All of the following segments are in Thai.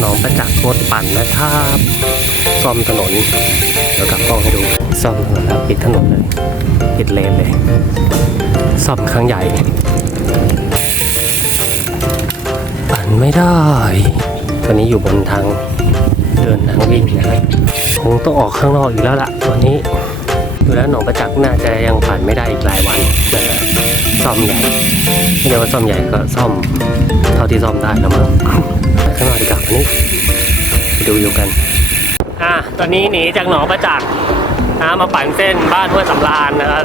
หนองประจักษ์รถปั่นนะครับซ่อมถนนเดี๋ยวกลับกล้องให้ดูซ่อมถนนแล้วปิดถนนเลยปิดเลนเลยซ่อมครั้งใหญ่ปั่นไม่ได้ ตอนนี้อยู่บนทางเดินทางวิ่งนะครับคงต้องออกข้างนอกอีกแล้วล่ะตอนนี้ดูแล้วหนองประจักษ์น่าจะยังปั่นไม่ได้อีกหลายวันนะฮะซ่อมใหญ่ไม่ใช่ว่าซ่อมใหญ่ก็ซ่อมเท่าที่ซ่อมได้แล้วมั้ง ข้างนอกดีกว่าวันนี้ไปดูวิวกัน อะตอนนี้หนีจากหนองประจักษ์นะมาปั่นเส้นบ้านห้วยสำราญนะครับ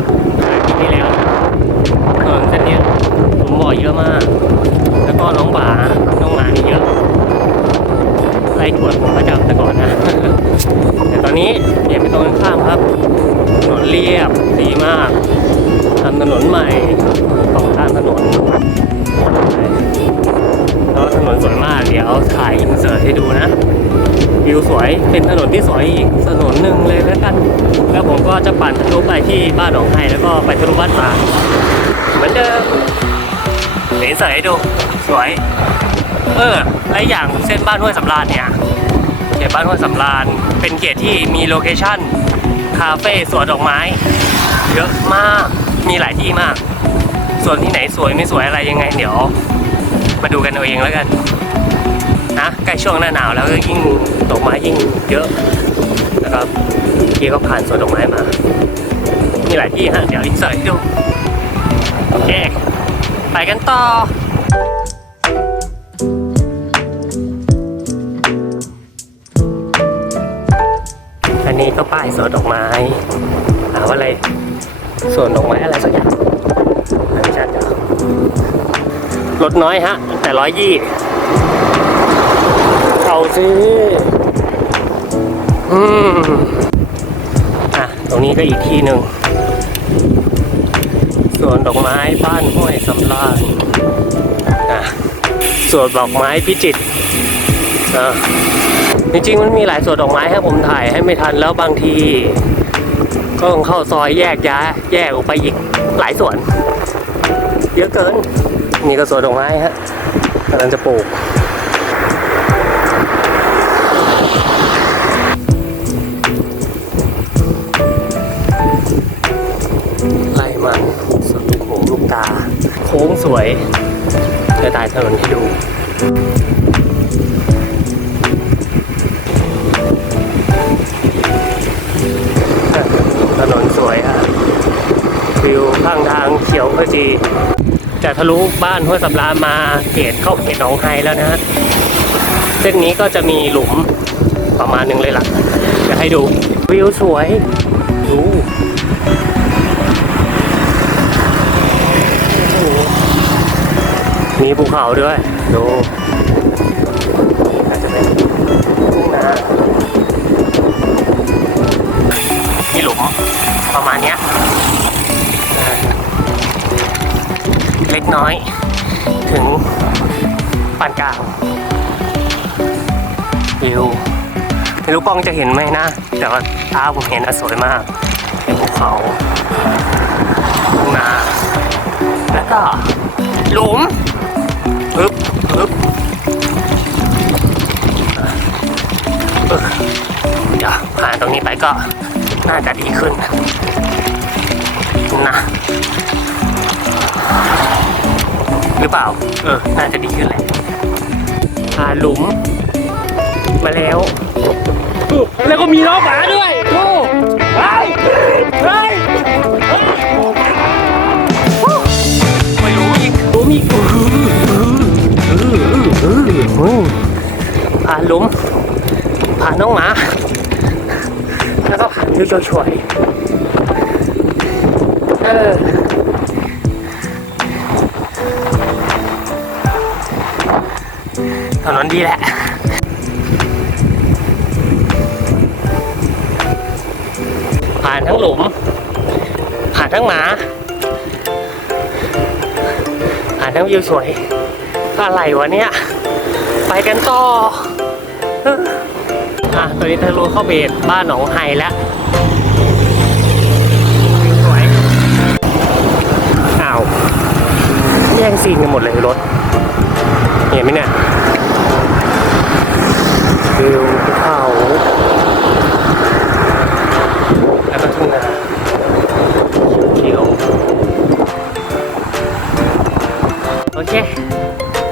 ที่นี่แล้วถนนเส้นเนี้ยหลุมบ่อเยอะมาก แล้วก็น้องหมาน้องหมาเยอะไล่กวดผมประจำแต่ก่อนนะ แต่ตอนนี้เปลี่ยนไปตรงข้ามครับถนนเรียบดีมากทำถนนใหม่สองข้างถนน วถนนสวยมาก เดี๋ยวถ่ายอินเสิร์ตให้ดูนะ วิวสวย เป็นถนนที่สวยอีกถนนหนึ่งเลยแล้วกัน แล้วผมก็จะปั่นทะลุไปที่บ้านหนองไห้แล้วก็ไปทะลุบ้านตาเหมือนเดิมเห็นใส่ให้ดู สวย เออและอีกอย่างเส้นบ้านห้วยสำราญเนี่ยเขตบ้านห้วยสำราญเป็นเขตที่มีโลเคชั่นคาเฟ่สวนดอกไม้ เยอะมาก มีหลายที่มาก ส่วนที่ไหนสวยไม่สวยอะไรยังไงเดี๋ยว มาดูกันเอาเองแล้วกัน นะใกล้ช่วงหน้าหนาวแล้วก็ยิ่งดอกไม้ยิ่งเยอะนะครับเมื่อกี้ก็ผ่านสวนดอกไม้มา มีหลายที่ฮะเดี๋ยวอินเสิร์ตดูโอเคไปกันต่ออันนี้ก็ป้ายสวนดอกไม้ถามว่าอะไรสวนดอกไม้อะไรสักอย่างไม่ชัดจ้ะลดน้อยฮะ แต่ร้อยยี่ เอาสิอืมอะ ตรงนี้ก็อีกที่หนึ่งสวนดอกไม้บ้านห้วยสำราญอะสวนดอกไม้พิจิตรอะจริงๆมันมีหลายสวนดอกไม้ให้ผมถ่ายให้ไม่ทันแล้วบางที ก็ต้องเข้าซอยแยกย้ายแยกออกไปอีกหลายสวน เยอะเกิน นี่ก็สวนดอกไม้ฮะกำลังจะปลูก ตา โค้งสวยจะตายถนนให้ดูถนนสวยฮะวิวข้างทางเขียวขจีจะทะลุบ้านห้วยสำรามาเขตเข้าเขตหนองไฮแล้วนะฮะเส้นนี้ก็จะมีหลุมประมาณหนึ่งเลยล่ะ จะให้ดูวิวสวยดู มีภูเขาด้วยดูอาจจะเป็นทุ่งนามีหลุมประมาณเนี้ยเล็กน้อย ถึงปานกลางวิวไม่รู้กล้องจะเห็นไหมนะ แต่ว่าตาผมเห็นนะสวยมากเป็นภูเขาทุ่งนาแล้วก็หลุม ตรงนี้ไปก็น่าจะดีขึ้นนะหรือเปล่า เออ น่าจะดีขึ้นแหละผ่านหลุม มาแล้ว แล้วก็มีน้องหมาด้วยโอ้ไปไปไม่รู้อีกรู้มีกผ่านหลุมผ่านน้องหมา แล้วก็ผ่านวิวช่วยๆเออถนนดีแหละผ่านทั้งหลุม ผ่านทั้งหมา ผ่านทั้งวิวสวย อะไรวะเนี่ย ไปกันต่อเอออะตอนนี้ทะลุเข้าเบส บ้านหนองไฮแล้วสวยอ้าวแย่งซีนกันหมดเลยรถ เห็นไหมเนี่ยวิวภูเขาแล้วก็ทุ่งนาเขียวโอเค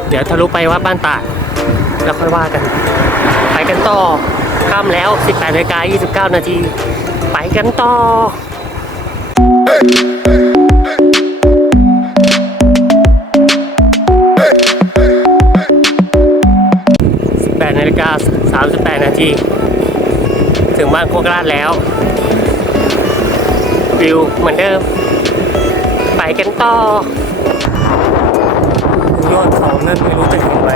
เดี๋ยวทะลุไปวัดบ้านตาดแล้วค่อยว่ากัน ไปกันต่อ ค่ำแล้ว 18นาฬิกา29 นาที ไปกันต่อ8นาฬิกา38 นาที ถึงบ้านโคกราชแล้ว วิวเหมือนเดิม ไปกันต่อ ยอดเขานั่นไม่รู้จะถึงไหม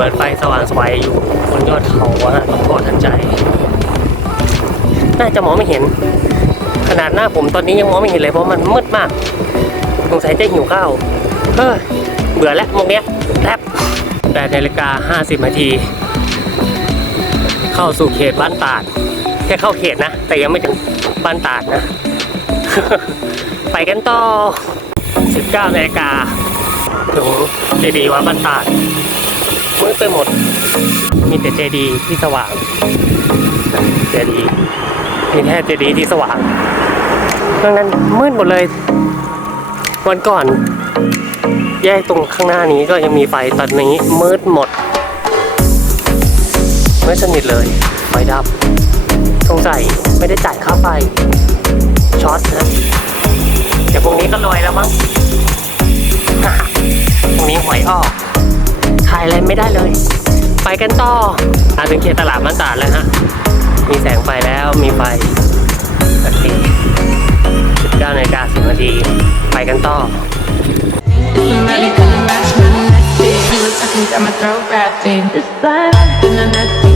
เปิดไฟสว่างสวยอยู่บนยอดเขาอะฮะหลวงพ่อทันใจ น่าจะมองไม่เห็น ขนาดหน้าผมตอนนี้ยังมองไม่เห็นเลยเพราะมันมืดมากสงสัยจะหิวข้าวเฮ้ยเบื่อแล้วมงเนี้ยแป๊บแปดนาฬิกาห้าสิบนาที เข้าสู่เขตบ้านตาดแค่เข้าเขตนะ แต่ยังไม่ถึงบ้านตาดนะ ไปกันต่อ 19นาฬิกาถึงเจดีย์วัดบ้านตาด มืดไปหมด มีแต่เจดีย์ที่สว่างเจดีย์มีแค่เจดีย์ที่สว่างนอกนั้นมืดหมดเลย วันก่อน แยกตรงข้างหน้านี้ก็ยังมีไฟตอนนี้มืดหมดไม่สนิทเลยไฟดับสงสัยไม่ได้จ่ายค่าไฟช็อตนะเดี๋ยวพรุ่งนี้ก็รวยแล้วมั้งพรุ่งนี้หวยออก ขายอะไรไม่ได้เลย ไปกันต่อมาถึงเขตตลาดมันตาดแล้วฮะ มีแสงไฟแล้วมีไฟโอเก้านาฬิกาสิบนาที ไปกันต่อ Somebody come match my neck, baby. I think I'ma throw bad thing. This side